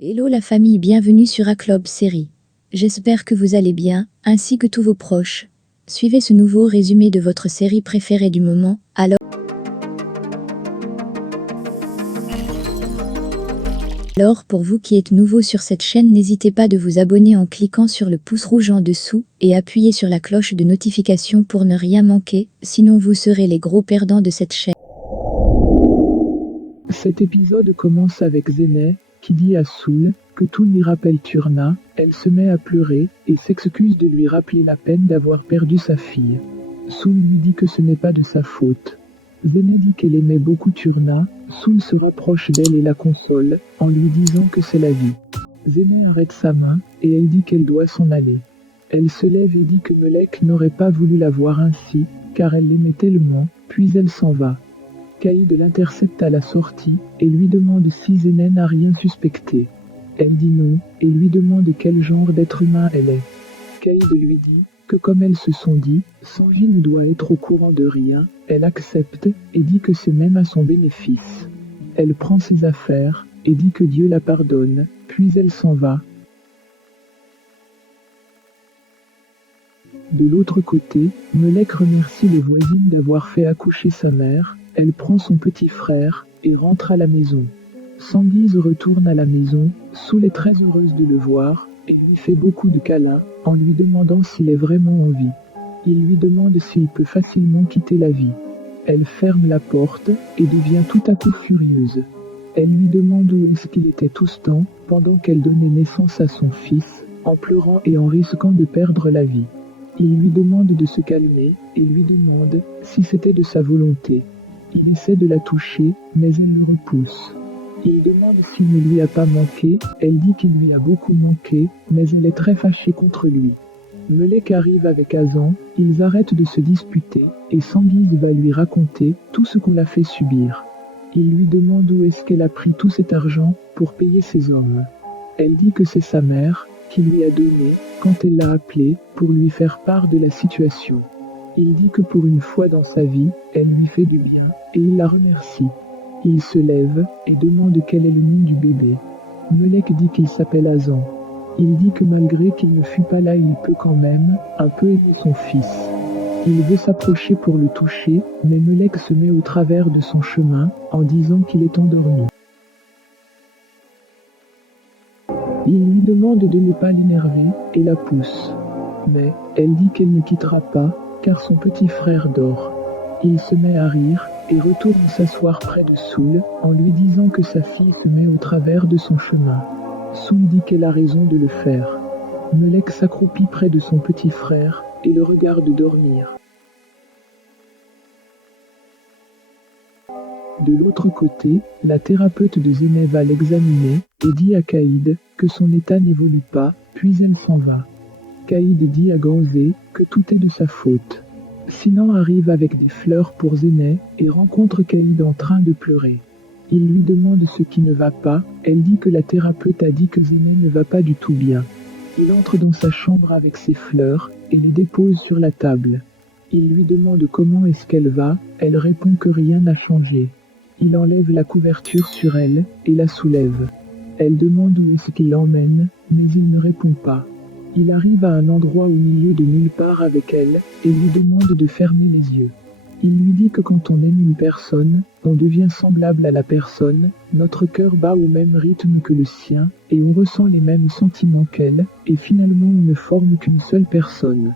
Hello la famille, bienvenue sur Aclob Série. J'espère que vous allez bien, ainsi que tous vos proches. Suivez ce nouveau résumé de votre série préférée du moment. Alors pour vous qui êtes nouveau sur cette chaîne, n'hésitez pas de vous abonner en cliquant sur le pouce rouge en dessous et appuyez sur la cloche de notification pour ne rien manquer, sinon vous serez les gros perdants de cette chaîne. Cet épisode commence avec Zeynep qui dit à Soul que tout lui rappelle Turna. Elle se met à pleurer et s'excuse de lui rappeler la peine d'avoir perdu sa fille. Soul lui dit que ce n'est pas de sa faute. Zeynep dit qu'elle aimait beaucoup Turna. Soul se rapproche d'elle et la console en lui disant que c'est la vie. Zeynep arrête sa main et elle dit qu'elle doit s'en aller. Elle se lève et dit que Melek n'aurait pas voulu la voir ainsi car elle l'aimait tellement, puis elle s'en va. Caïd l'intercepte à la sortie et lui demande si Zeynep n'a rien suspecté. Elle dit non et lui demande quel genre d'être humain elle est. Caïd lui dit que comme elles se sont dit, Sanji ne doit être au courant de rien. Elle accepte et dit que c'est même à son bénéfice. Elle prend ses affaires et dit que Dieu la pardonne, puis elle s'en va. De l'autre côté, Melek remercie les voisines d'avoir fait accoucher sa mère. Elle prend son petit frère et rentre à la maison. Sanguise retourne à la maison. Soul est très heureuse de le voir et lui fait beaucoup de câlins en lui demandant s'il est vraiment en vie. Il lui demande s'il peut facilement quitter la vie. Elle ferme la porte et devient tout à coup furieuse. Elle lui demande où est-ce qu'il était tout ce temps pendant qu'elle donnait naissance à son fils, en pleurant et en risquant de perdre la vie. Il lui demande de se calmer et lui demande si c'était de sa volonté. Il essaie de la toucher, mais elle le repousse. Il demande s'il ne lui a pas manqué. Elle dit qu'il lui a beaucoup manqué, mais elle est très fâchée contre lui. Melek arrive avec Azan, ils arrêtent de se disputer, et Sanguise va lui raconter tout ce qu'on l'a fait subir. Il lui demande où est-ce qu'elle a pris tout cet argent pour payer ses hommes. Elle dit que c'est sa mère qui lui a donné quand elle l'a appelé pour lui faire part de la situation. Il dit que pour une fois dans sa vie, elle lui fait du bien et il la remercie. Il se lève et demande quel est le nom du bébé. Melek dit qu'il s'appelle Azan. Il dit que malgré qu'il ne fût pas là, il peut quand même un peu aimer son fils. Il veut s'approcher pour le toucher, mais Melek se met au travers de son chemin en disant qu'il est endormi. Il lui demande de ne pas l'énerver et la pousse. Mais elle dit qu'elle ne quittera pas car son petit frère dort. Il se met à rire et retourne s'asseoir près de Soul en lui disant que sa fille se met au travers de son chemin. Soul dit qu'elle a raison de le faire. Melek s'accroupit près de son petit frère et le regarde dormir. De l'autre côté, la thérapeute de Zeynep va l'examiner et dit à Caïd que son état n'évolue pas, puis elle s'en va. Caïd dit à Ganzé que tout est de sa faute. Sinan arrive avec des fleurs pour Zeynep et rencontre Caïd en train de pleurer. Il lui demande ce qui ne va pas. Elle dit que la thérapeute a dit que Zeynep ne va pas du tout bien. Il entre dans sa chambre avec ses fleurs et les dépose sur la table. Il lui demande comment est-ce qu'elle va. Elle répond que rien n'a changé. Il enlève la couverture sur elle et la soulève. Elle demande où est-ce qu'il l'emmène, mais il ne répond pas. Il arrive à un endroit au milieu de nulle part avec elle et lui demande de fermer les yeux. Il lui dit que quand on aime une personne, on devient semblable à la personne, notre cœur bat au même rythme que le sien et on ressent les mêmes sentiments qu'elle, et finalement on ne forme qu'une seule personne.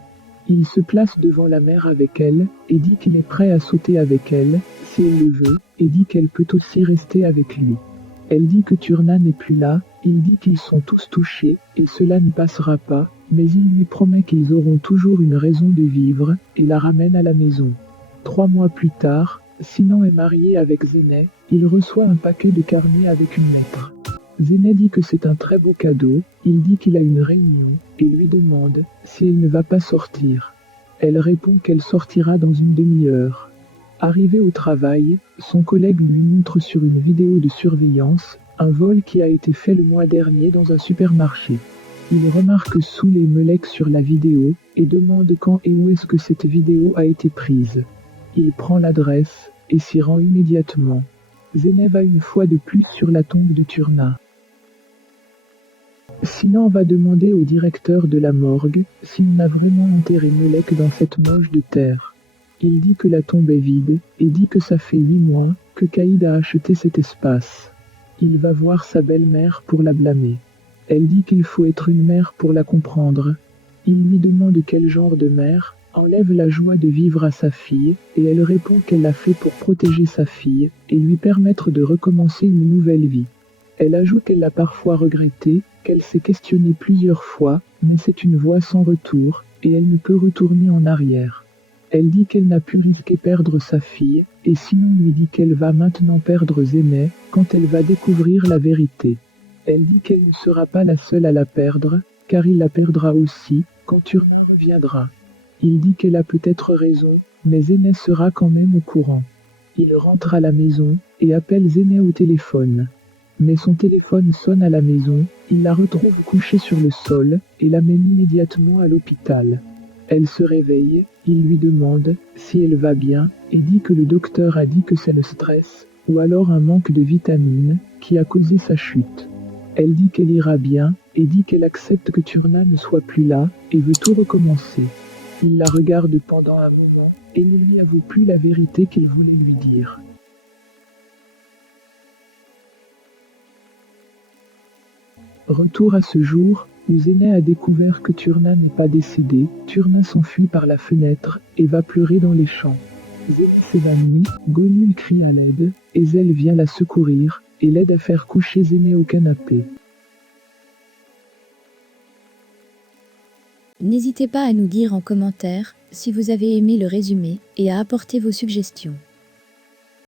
Il se place devant la mer avec elle et dit qu'il est prêt à sauter avec elle, si elle le veut, et dit qu'elle peut aussi rester avec lui. Elle dit que Turna n'est plus là, il dit qu'ils sont tous touchés et cela ne passera pas, mais il lui promet qu'ils auront toujours une raison de vivre et la ramène à la maison. 3 mois plus tard, Sinan est marié avec Zeynep, il reçoit un paquet de carnets avec une lettre. Zeynep dit que c'est un très beau cadeau, il dit qu'il a une réunion et lui demande si elle ne va pas sortir. Elle répond qu'elle sortira dans une demi-heure. Arrivé au travail, son collègue lui montre sur une vidéo de surveillance un vol qui a été fait le mois dernier dans un supermarché. Il remarque Soul et Melek sur la vidéo et demande quand et où est-ce que cette vidéo a été prise. Il prend l'adresse et s'y rend immédiatement. Zeynep va une fois de plus sur la tombe de Turna. Sinan va demander au directeur de la morgue s'il n'a vraiment enterré Melek dans cette moche de terre. Il dit que la tombe est vide et dit que ça fait 8 mois que Caïd a acheté cet espace. Il va voir sa belle-mère pour la blâmer. Elle dit qu'il faut être une mère pour la comprendre. Il lui demande quel genre de mère enlève la joie de vivre à sa fille et elle répond qu'elle l'a fait pour protéger sa fille et lui permettre de recommencer une nouvelle vie. Elle ajoute qu'elle l'a parfois regretté, qu'elle s'est questionnée plusieurs fois, mais c'est une voie sans retour, et elle ne peut retourner en arrière. Elle dit qu'elle n'a pu risquer perdre sa fille, et Simon lui dit qu'elle va maintenant perdre Zeynep quand elle va découvrir la vérité. Elle dit qu'elle ne sera pas la seule à la perdre, car il la perdra aussi quand Turnan viendra. Il dit qu'elle a peut-être raison, mais Zeynep sera quand même au courant. Il rentre à la maison et appelle Zeynep au téléphone. Mais son téléphone sonne à la maison, il la retrouve couchée sur le sol et l'amène immédiatement à l'hôpital. Elle se réveille, il lui demande si elle va bien et dit que le docteur a dit que c'est le stress ou alors un manque de vitamines qui a causé sa chute. Elle dit qu'elle ira bien et dit qu'elle accepte que Turna ne soit plus là et veut tout recommencer. Il la regarde pendant un moment et ne lui avoue plus la vérité qu'il voulait lui dire. Retour à ce jour, où Zeynep a découvert que Turna n'est pas décédé, Turna s'enfuit par la fenêtre et va pleurer dans les champs. Zeynep s'évanouit, Gonul crie à l'aide, Ezel vient la secourir et l'aide à faire coucher Zeynep au canapé. N'hésitez pas à nous dire en commentaire si vous avez aimé le résumé et à apporter vos suggestions.